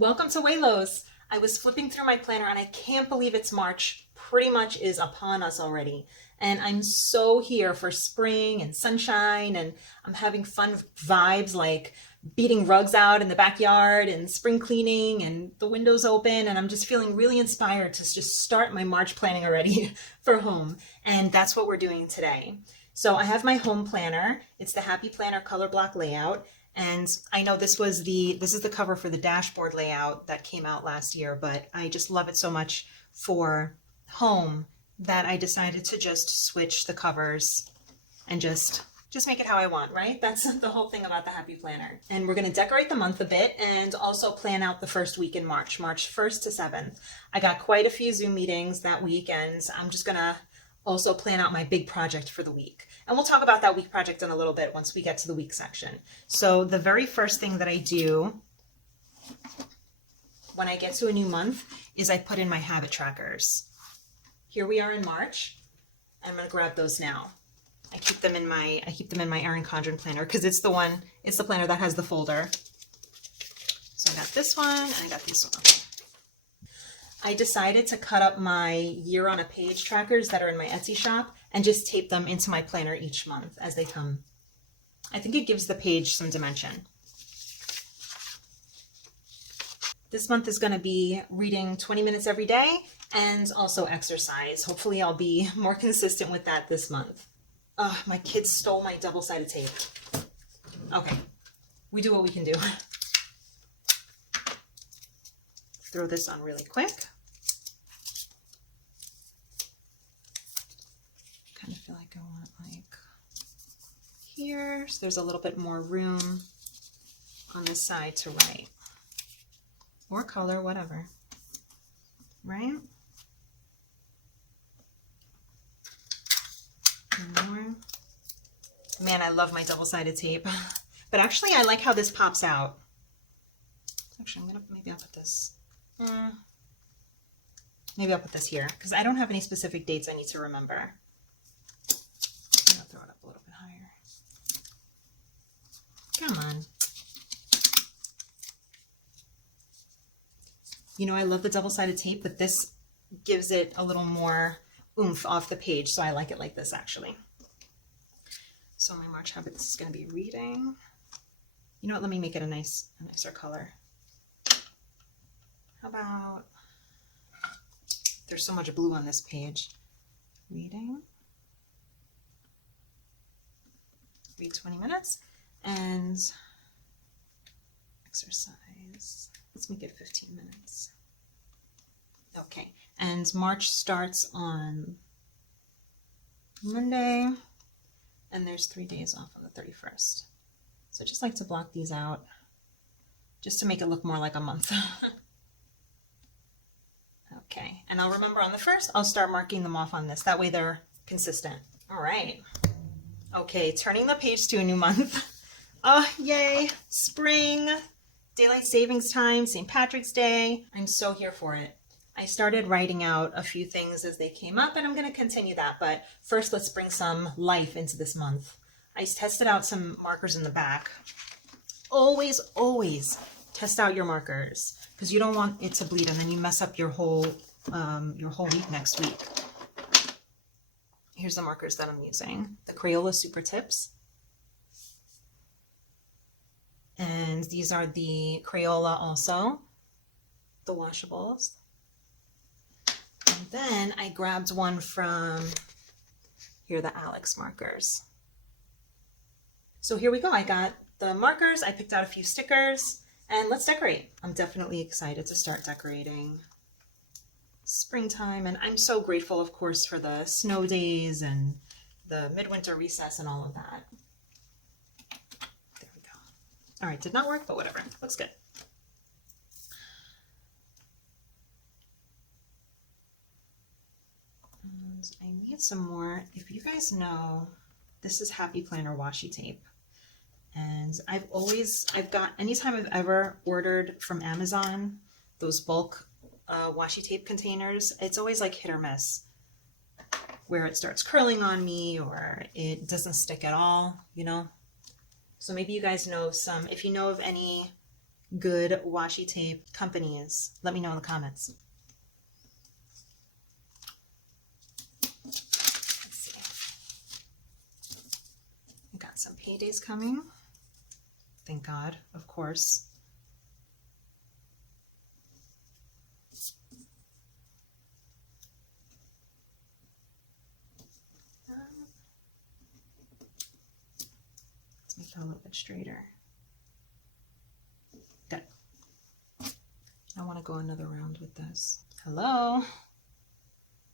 Welcome to Waylos. I was flipping through my planner and I can't believe it's March. Pretty much is upon us already. And I'm so here for spring and sunshine, and I'm having fun vibes like beating rugs out in the backyard and spring cleaning and the windows open. And I'm just feeling really inspired to just start my March planning already for home. And that's what we're doing today. So I have my home planner. It's the Happy Planner Colorblock layout. And I know this is the cover for the dashboard layout that came out last year, but I just love it so much for home that I decided to just switch the covers and just make it how I want, right? That's the whole thing about the Happy Planner. And we're going to decorate the month a bit and also plan out the first week in March, March 1st to 7th. I got quite a few Zoom meetings that week, and I'm just going to also plan out my big project for the week. And we'll talk about that week project in a little bit once we get to the week section. So the very first thing that I do when I get to a new month is I put in my habit trackers. Here we are in March. I'm going to grab those now. I keep them in my Erin Condren planner because it's the planner that has the folder. So I got this one and I got this one. Okay. I decided to cut up my year on a page trackers that are in my Etsy shop and just tape them into my planner each month as they come. I think it gives the page some dimension. This month is going to be reading 20 minutes every day and also exercise. Hopefully I'll be more consistent with that this month. My kids stole my double-sided tape. Okay, we do what we can do. Throw this on really quick. Kind of feel like I want it like here, so there's a little bit more room on this side to write. Or color, whatever. Right? More. Man, I love my double-sided tape. But actually, I like how this pops out. Actually, maybe I'll put this. Maybe I'll put this here because I don't have any specific dates I need to remember. I'll throw it up a little bit higher. Come on. You know, I love the double-sided tape, but this gives it a little more oomph off the page, so I like it like this actually. So my March habit, this is going to be reading. You know what? Let me make it a nicer color. How about, there's so much blue on this page. Reading. Read 20 minutes. And exercise. Let's make it 15 minutes. Okay. And March starts on Monday. And there's 3 days off on the 31st. So I just like to block these out just to make it look more like a month. Okay, and I'll remember on the 1st, I'll start marking them off on this. That way they're consistent. All right. Okay, turning the page to a new month. Oh, yay. Spring, daylight savings time, St. Patrick's Day. I'm so here for it. I started writing out a few things as they came up, and I'm going to continue that. But first, let's bring some life into this month. I tested out some markers in the back. Always, always test out your markers because you don't want it to bleed and then you mess up your whole week next week. Here's the markers that I'm using. The Crayola Super Tips. And these are the Crayola also, the washables. And then I grabbed one from, here, the Alex markers. So here we go. I got the markers, I picked out a few stickers, and let's decorate. I'm definitely excited to start decorating springtime, and I'm so grateful, of course, for the snow days and the midwinter recess and all of that. There we go. All right, did not work, but whatever. Looks good. And I need some more. If you guys know, this is Happy Planner washi tape. And anytime I've ever ordered from Amazon, those bulk washi tape containers, it's always like hit or miss, where it starts curling on me or it doesn't stick at all, you know? So maybe you guys know if you know of any good washi tape companies? Let me know in the comments. Let's see. We got some paydays coming. Thank God, of course. Let's make that a little bit straighter. Good. I want to go another round with this. Hello?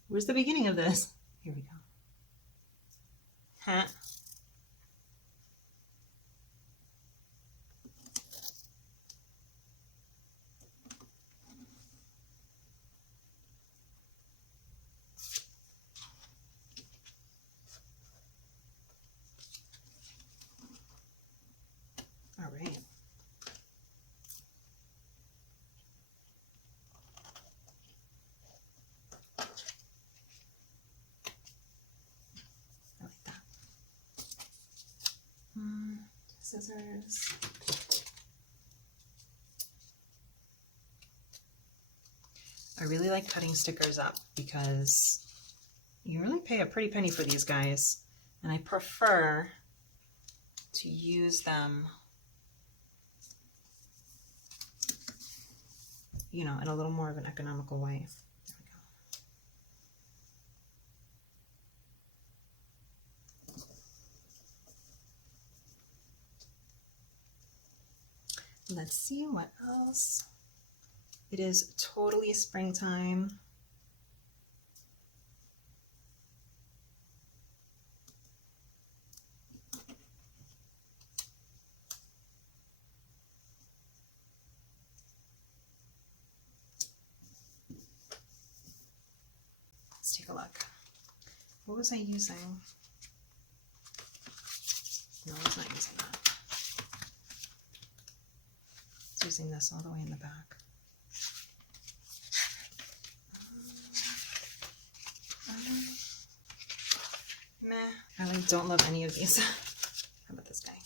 Where's the beginning of this? Here we go. Huh? All right. I like that. Scissors. I really like cutting stickers up because you really pay a pretty penny for these guys, and I prefer to use them, you know, in a little more of an economical way. There we go. Let's see what else. It is totally springtime. Let's take a look. What was I using? No, I was not using that. I was using this all the way in the back. Meh. I like don't love any of these. How about this guy?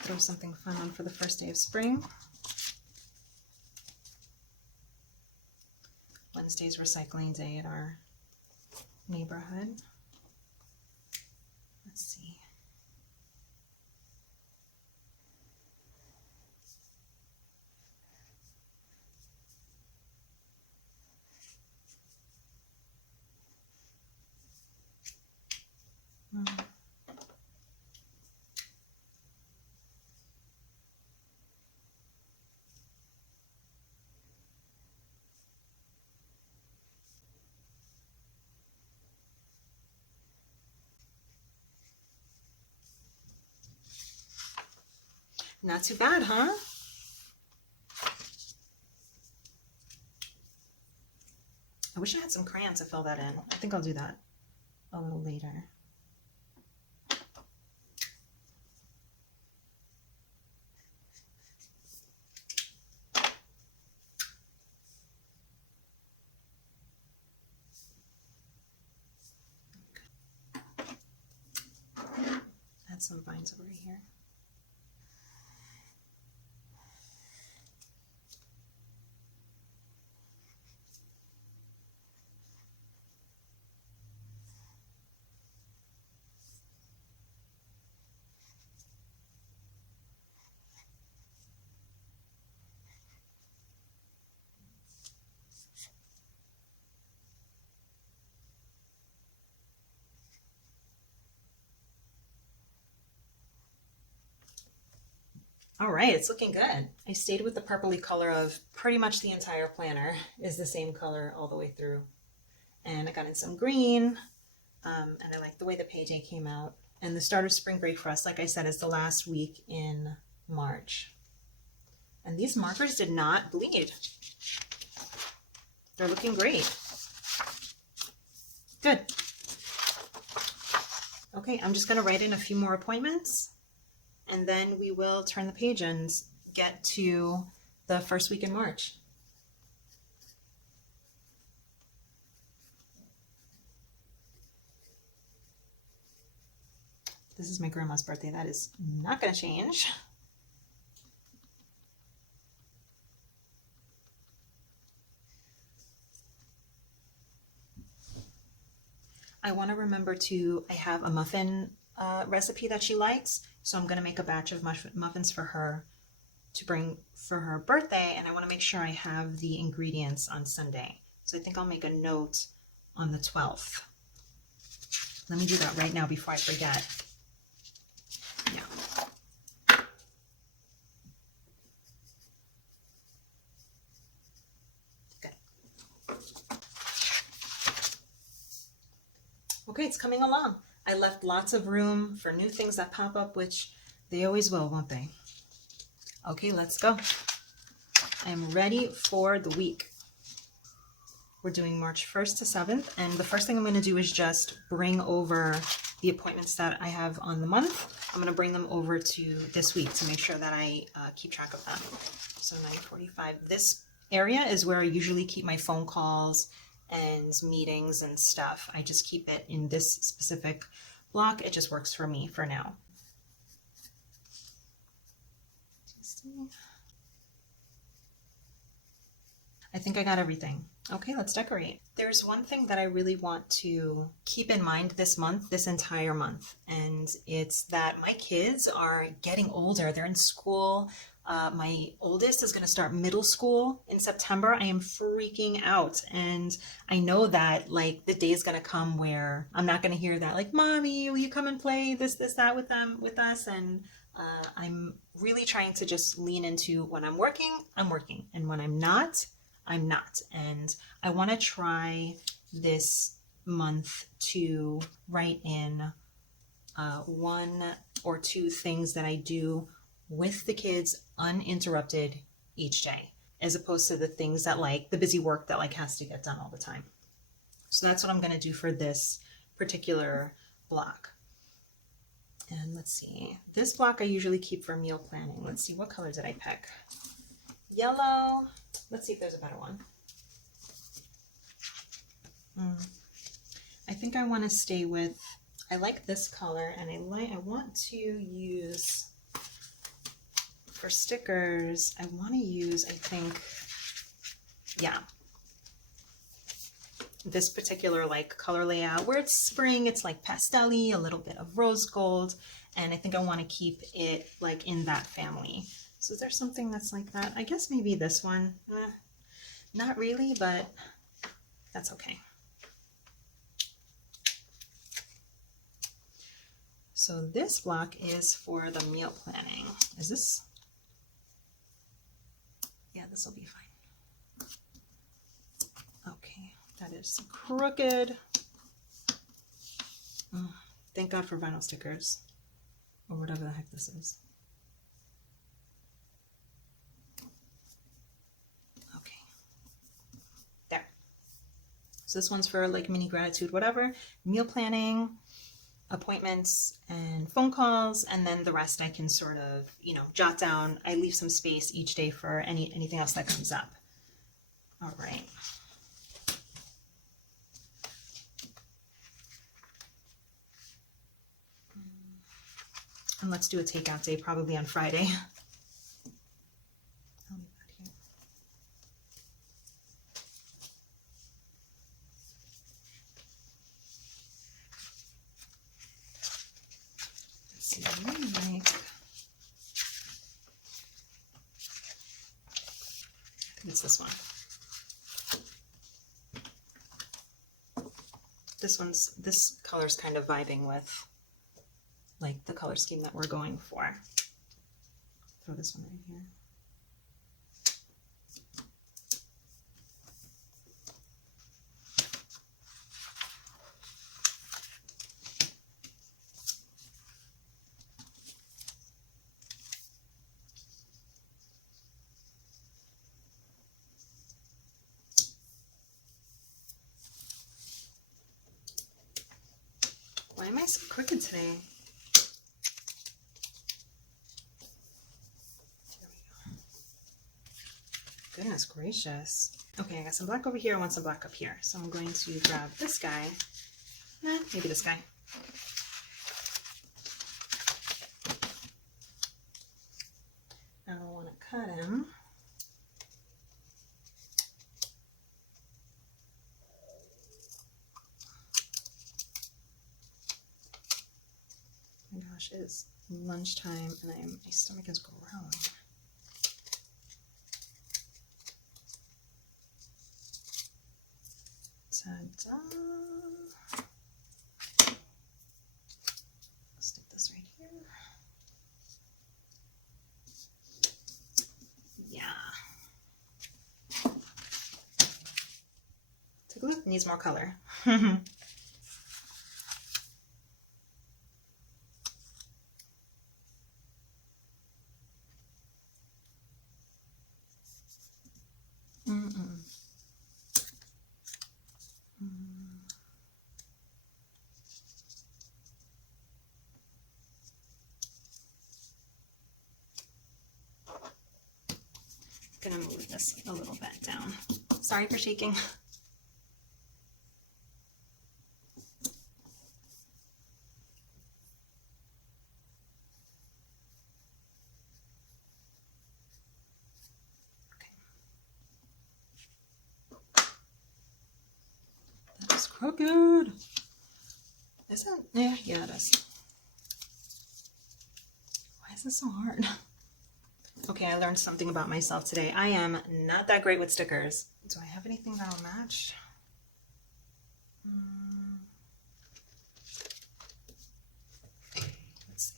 Throw something fun on for the first day of spring. Wednesday's recycling day at our neighborhood. Let's see. Not too bad, huh? I wish I had some crayons to fill that in. I think I'll do that a little later. Add some vines over here. All right, it's looking good. I stayed with the purpley color of pretty much the entire planner is the same color all the way through. And I got in some green, and I like the way the page came out. And the start of spring break for us, like I said, is the last week in March. And these markers did not bleed. They're looking great. Good. Okay, I'm just gonna write in a few more appointments, and then we will turn the page and get to the first week in March. This is my grandma's birthday. That is not going to change. I want to remember to, I have a muffin recipe that she likes, so I'm going to make a batch of muffins for her to bring for her birthday, and I want to make sure I have the ingredients on Sunday. So I think I'll make a note on the 12th. Let me do that right now before I forget. Yeah. Good. Okay, it's coming along. I left lots of room for new things that pop up, which they always will, won't they? Okay, let's go. I am ready for the week. We're doing March 1st to 7th, and the first thing I'm going to do is just bring over the appointments that I have on the month. I'm going to bring them over to this week to make sure that I keep track of them. So 9:45. This area is where I usually keep my phone calls and meetings and stuff. I just keep it in this specific block. It just works for me for now. I think I got everything. Okay, let's decorate. There's one thing that I really want to keep in mind this month, this entire month, and it's that my kids are getting older. They're in school. My oldest is going to start middle school in September. I am freaking out, and I know that like the day is going to come where I'm not going to hear that like, "Mommy, will you come and play this, that with us?" And I'm really trying to just lean into when I'm working, and when I'm not, I'm not. And I want to try this month to write in 1 or 2 things that I do with the kids uninterrupted each day, as opposed to the things that like the busy work that like has to get done all the time. So that's what I'm going to do for this particular block. And let's see, this block I usually keep for meal planning. Let's see, what color did I pick? Yellow. Let's see if there's a better one. I think I want to stay with, I like this color, and I want to use, for stickers, I want to use, I think, yeah, this particular like color layout where it's spring, it's like pastel-y, a little bit of rose gold, and I think I want to keep it like in that family. So is there something that's like that? I guess maybe this one. Not really, but that's okay. So this block is for the meal planning. Is this? Yeah, this will be fine. Okay, that is crooked. Thank God for vinyl stickers, or whatever the heck this is. So this one's for like mini gratitude, whatever, meal planning, appointments, and phone calls, and then the rest I can sort of, you know, jot down. I leave some space each day for anything else that comes up. All right. And let's do a takeout day, probably on Friday. It's this one. This color's kind of vibing with like the color scheme that we're going for. Throw this one right here. Why am I so crooked today? There we go. Goodness gracious. Okay, I got some black over here, I want some black up here. So I'm going to grab this guy. Maybe this guy. cut him. Oh my gosh, it is lunchtime and my stomach is growling. Ta-da! Stick this right here. Yeah. Take a look. Needs more color. Gonna move this a little bit down. Sorry for shaking. Okay. That is crooked. Is it? Yeah, it is. Why is this so hard? Okay, I learned something about myself today. I am not that great with stickers. Do I have anything that'll match? Let's see.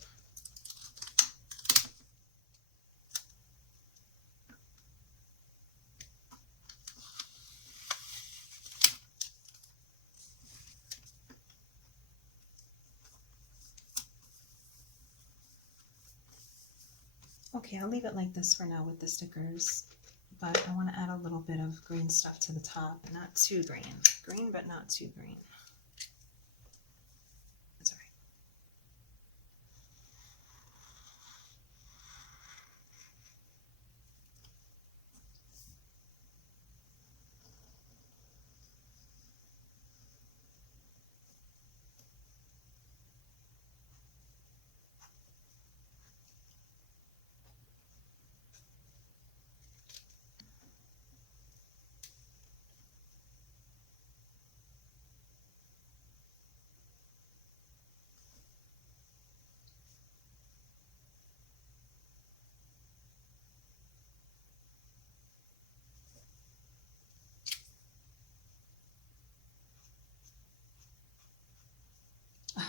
Okay, I'll leave it like this for now with the stickers, but I want to add a little bit of green stuff to the top. Not too green. Green, but not too green. That's all right.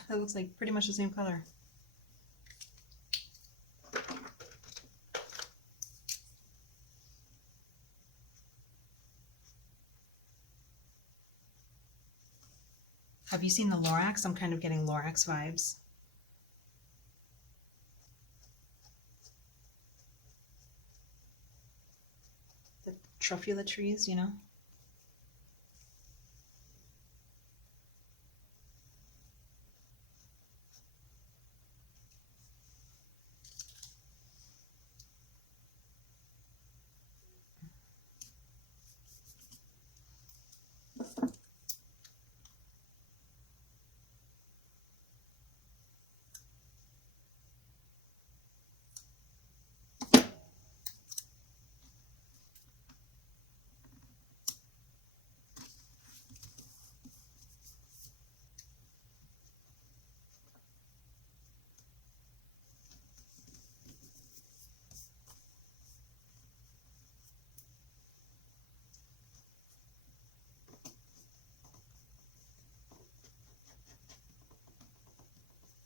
That looks like pretty much the same color. Have you seen the Lorax? I'm kind of getting Lorax vibes. The truffula trees, you know?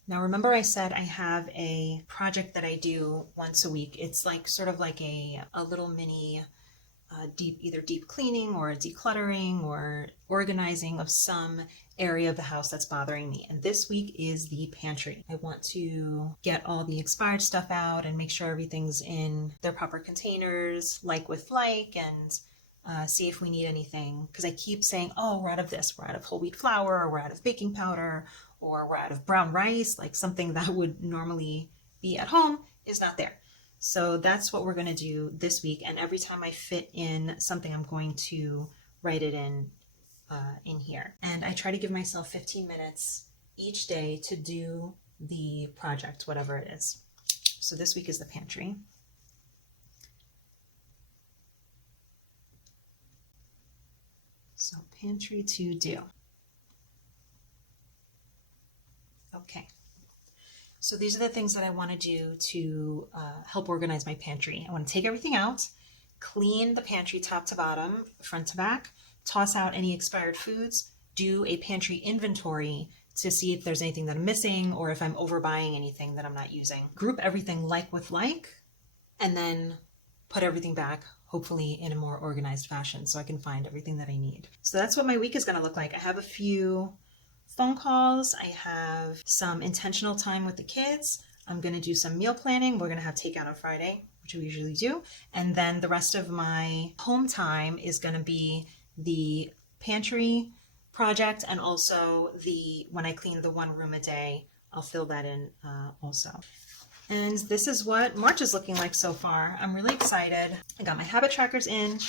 Now remember I said I have a project that I do once a week. It's like sort of like a little mini either deep cleaning or decluttering or organizing of some area of the house that's bothering me. And this week is the pantry. I want to get all the expired stuff out and make sure everything's in their proper containers, like with like, and see if we need anything. Because I keep saying, oh, we're out of this, we're out of whole wheat flour, or we're out of baking powder, or we're out of brown rice, like something that would normally be at home is not there. So that's what we're going to do this week. And every time I fit in something, I'm going to write it in here. And I try to give myself 15 minutes each day to do the project, whatever it is. So this week is the pantry. So pantry to do. Okay. So these are the things that I want to do to help organize my pantry. I want to take everything out, clean the pantry top to bottom, front to back, toss out any expired foods, do a pantry inventory to see if there's anything that I'm missing or if I'm overbuying anything that I'm not using. Group everything like with like, and then put everything back, hopefully in a more organized fashion so I can find everything that I need. So that's what my week is going to look like. I have a few phone calls. I have some intentional time with the kids. I'm going to do some meal planning. We're going to have takeout on Friday, which we usually do. And then the rest of my home time is going to be the pantry project and also when I clean the one room a day, I'll fill that in also. And this is what March is looking like so far. I'm really excited. I got my habit trackers in.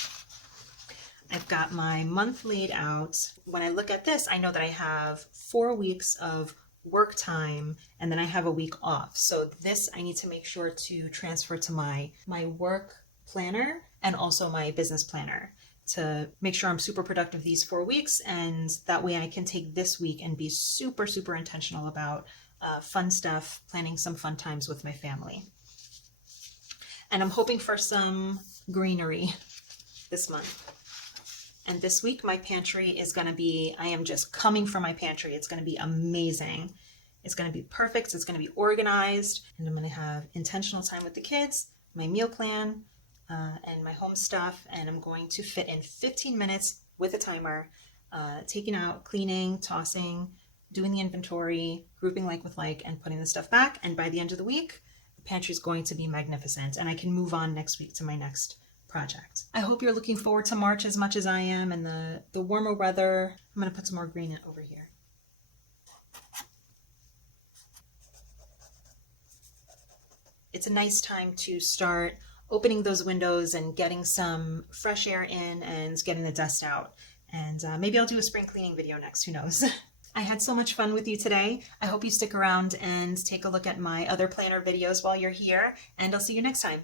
I've got my month laid out. When I look at this, I know that I have 4 weeks of work time and then I have a week off. So this I need to make sure to transfer to my work planner and also my business planner to make sure I'm super productive these 4 weeks. And that way I can take this week and be super, super intentional about fun stuff, planning some fun times with my family. And I'm hoping for some greenery this month. And this week, my pantry is going to be, I am just coming for my pantry. It's going to be amazing. It's going to be perfect. It's going to be organized. And I'm going to have intentional time with the kids, my meal plan, and my home stuff. And I'm going to fit in 15 minutes with a timer, taking out, cleaning, tossing, doing the inventory, grouping like with like, and putting the stuff back. And by the end of the week, the pantry is going to be magnificent. And I can move on next week to my next project. I hope you're looking forward to March as much as I am and the warmer weather. I'm going to put some more green in over here. It's a nice time to start opening those windows and getting some fresh air in and getting the dust out. And maybe I'll do a spring cleaning video next, who knows. I had so much fun with you today. I hope you stick around and take a look at my other planner videos while you're here, and I'll see you next time.